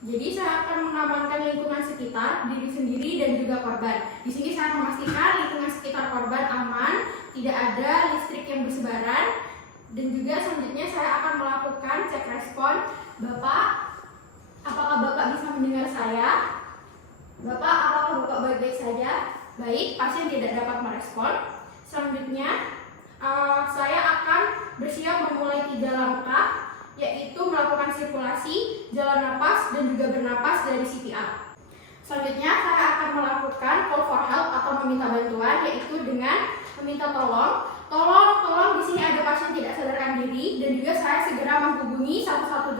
Jadi saya akan mengamankan lingkungan sekitar, diri sendiri dan juga korban. Di sini saya memastikan lingkungan sekitar korban aman, tidak ada listrik yang bersebaran, dan juga selanjutnya saya akan melakukan cek respon. Bapak, apakah Bapak bisa mendengar saya? Bapak, apakah Bapak baik-baik saja? Baik, pasien tidak dapat merespon. Selanjutnya, saya akan bersiap memulai 3 langkah, yaitu melakukan sirkulasi, jalan napas, dan juga bernapas dari CPR. Selanjutnya, saya akan melakukan call for help atau meminta bantuan, yaitu dengan meminta tolong. Tolong, di sini ada pasien tidak sadarkan diri, dan juga saya segera menghubungi 118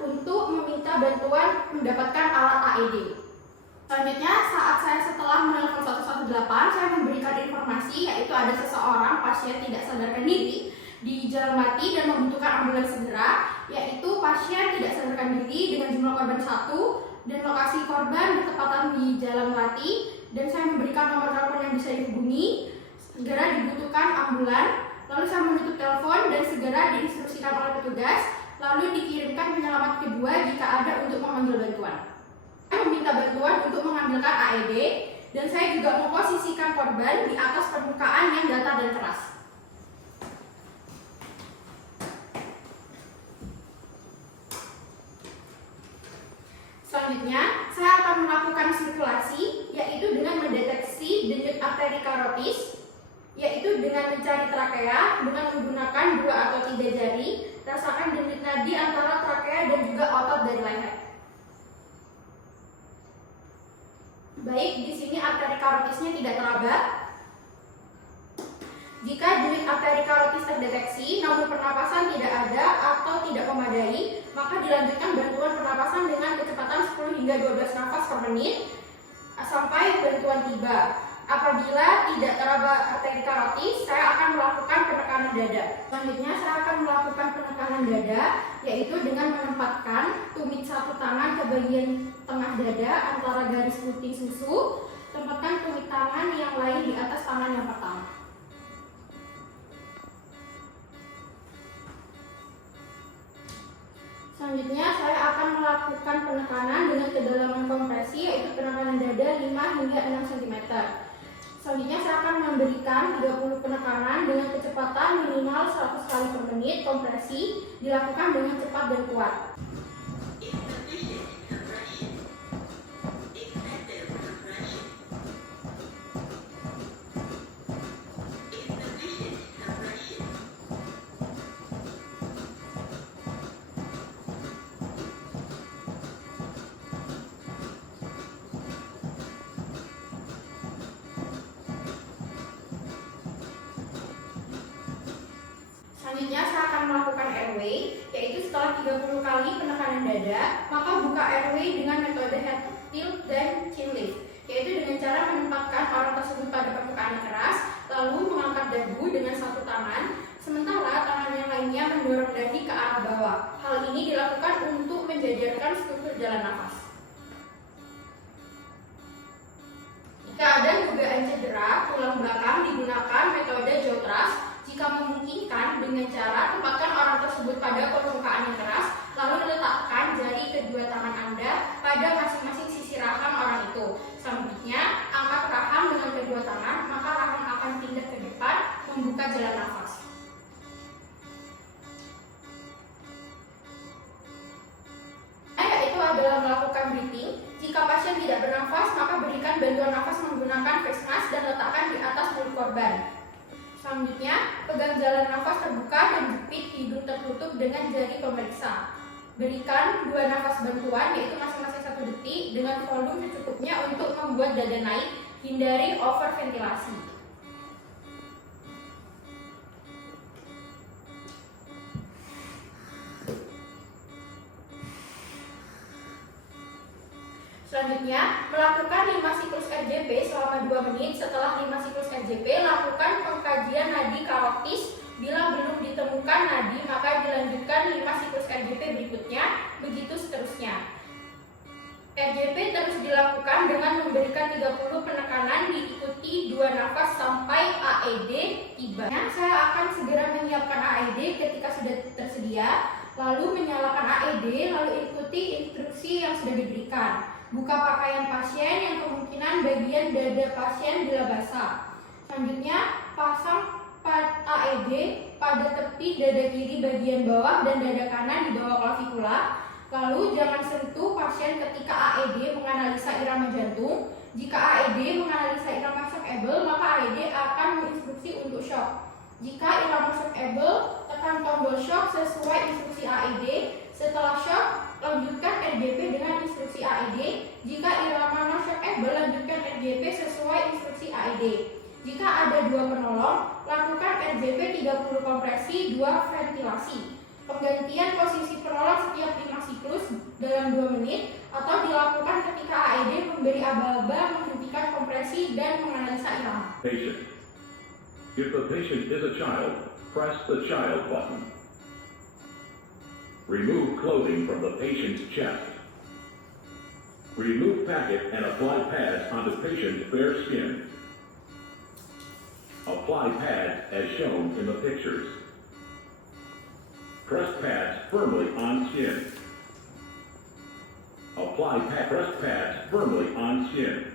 untuk meminta bantuan mendapatkan alat AED. Selanjutnya, saat saya setelah menelpon 118, saya memberikan informasi, yaitu ada seseorang pasien tidak sadarkan diri di Jalan Mati dan membutuhkan ambulans segera, yaitu pasien tidak sadarkan diri dengan jumlah korban 1 dan lokasi korban bertepatan di Jalan Melati, dan saya memberikan nomor telepon yang bisa dihubungi. Segera dibutuhkan ambulan, lalu saya menutup telepon dan segera diinstruksikan oleh petugas, lalu dikirimkan penyelamat kedua jika ada untuk memanggil bantuan. Saya meminta bantuan untuk mengambilkan AED, dan saya juga memposisikan korban di atas permukaan yang datar dan keras. Selanjutnya, saya akan melakukan sirkulasi, yaitu dengan mendeteksi denyut arteri karotis, yaitu dengan mencari trakea dengan menggunakan 2 atau 3 jari. Rasakan denyut nadi antara trakea dan juga otot dari leher. Baik, di sini arteri karotisnya tidak teraba. Jika denyut arteri karotis terdeteksi namun pernapasan tidak ada atau tidak memadai, maka dilanjutkan bantuan pernapasan dengan kecepatan 10 hingga 12 nafas per menit sampai bantuan tiba. Apabila tidak teraba arteri karotis, saya akan melakukan penekanan dada. Selanjutnya, saya akan melakukan penekanan dada, yaitu dengan menempatkan tumit satu tangan ke bagian tengah dada antara garis putih susu. Tempatkan tumit tangan yang lain di atas tangan yang pertama. Selanjutnya, saya akan melakukan penekanan dengan kedalaman kompresi, yaitu penekanan dada 5 hingga 6 cm. Selanjutnya, saya akan memberikan 30 penekanan dengan kecepatan minimal 100 kali per menit. Kompresi dilakukan dengan cepat dan kuat. Selanjutnya, saya akan melakukan airway, yaitu setelah 30 kali penekanan dada, maka buka airway dengan metode head tilt dan chin lift, yaitu dengan cara menempatkan orang tersebut pada permukaan yang keras, lalu mengangkat dagu dengan satu tangan, sementara tangan yang lainnya mendorong dahi ke arah bawah. Hal ini dilakukan untuk menjajarkan struktur jalan nafas. Jika ada dugaan cedera tulang belakang, digunakan metode jaw thrust. Jika memungkinkan, dengan cara tempatkan orang tersebut pada permukaan yang keras, lalu letakkan jari kedua tangan Anda pada masing-masing sisi rahang orang itu. Selanjutnya, angkat rahang dengan kedua tangan, maka rahang akan pindah ke depan, membuka jalan nafas. Yaitu adalah melakukan breathing. Jika pasien tidak bernafas, maka berikan bantuan nafas menggunakan face mask dan letakkan di atas mulut korban. Selanjutnya, pegang jalan nafas terbuka dan jepit hidung tertutup dengan jari pemeriksa. Berikan 2 nafas bantuan, yaitu masing-masing 1 detik dengan volume secukupnya untuk membuat dada naik. Hindari overventilasi. Selanjutnya, melakukan 5 siklus RJP selama 2 menit. Setelah 5 siklus RJP, lakukan pengkajian nadi karotis. Bila belum ditemukan nadi, maka dilanjutkan 5 siklus RJP berikutnya, begitu seterusnya. RJP terus dilakukan dengan memberikan 30 penekanan diikuti 2 nafas sampai AED tiba. Saya akan segera menyiapkan AED ketika sudah tersedia. lalu menyalakan AED, lalu ikuti instruksi yang sudah diberikan. Buka pakaian pasien yang kemungkinan bagian dada pasien bila basah. Selanjutnya, pasang AED pada tepi dada kiri bagian bawah dan dada kanan di bawah klavikula. Lalu jangan sentuh pasien ketika AED menganalisa irama jantung. Jika AED menganalisa irama shockable, maka AED akan menginstruksi untuk shock. Jika irama shockable, tekan tombol shock sesuai instruksi AED. Setelah shock, lanjutkan RGP dengan instruksi AED. Jika irama non shockable, lanjutkan RGP sesuai instruksi AED. Jika ada 2 penolong, lakukan RGP 30 kompresi, 2 ventilasi. Penggantian posisi penolong setiap 5 siklus dalam 2 menit atau dilakukan ketika AED memberi aba-aba, menghentikan kompresi, dan menganalisa irama. Patient. If the patient is a child, press the child button. Remove clothing from the patient's chest. Remove packet and apply pads onto patient's bare skin. Apply pads as shown in the pictures. Press pads firmly on skin. Press pads firmly on skin.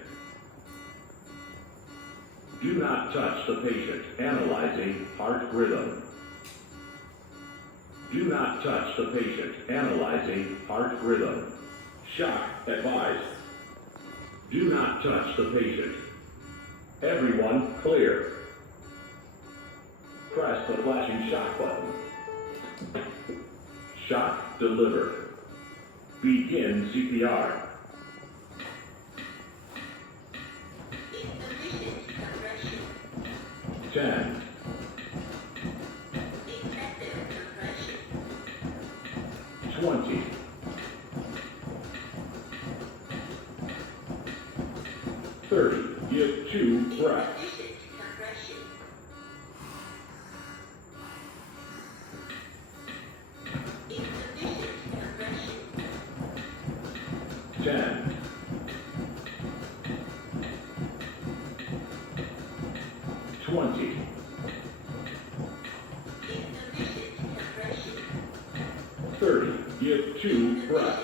Do not touch the patient. Analyzing heart rhythm. Do not touch the patient. Analyzing heart rhythm. Shock advised. Do not touch the patient. Everyone clear. Press the flashing shock button. Shock delivered. Begin CPR. 10. 20. 30. Give 2 breaths. 10. 20. 30. Give 2 breaths.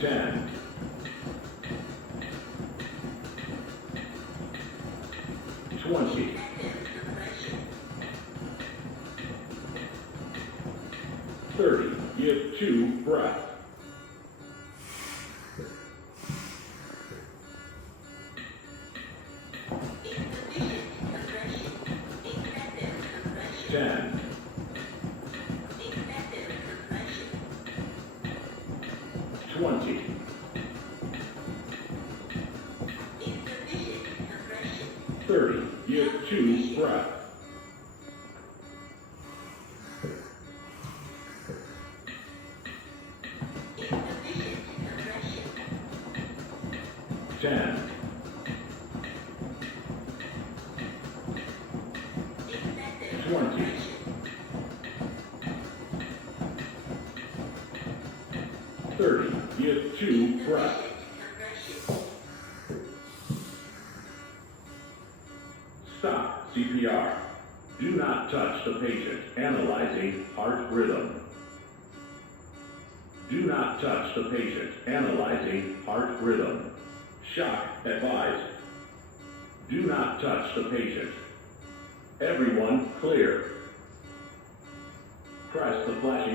10. 20. 30. Give 2 breaths. 10. 20. 30. Give 2 breaths. 10. 20. 30. Give 2 breaths. Stop CPR. Do not touch the patient. Analyzing heart rhythm. Do not touch the patient. Analyzing heart rhythm. Shock advised. Do not touch the patient. Everyone clear. Press the flashing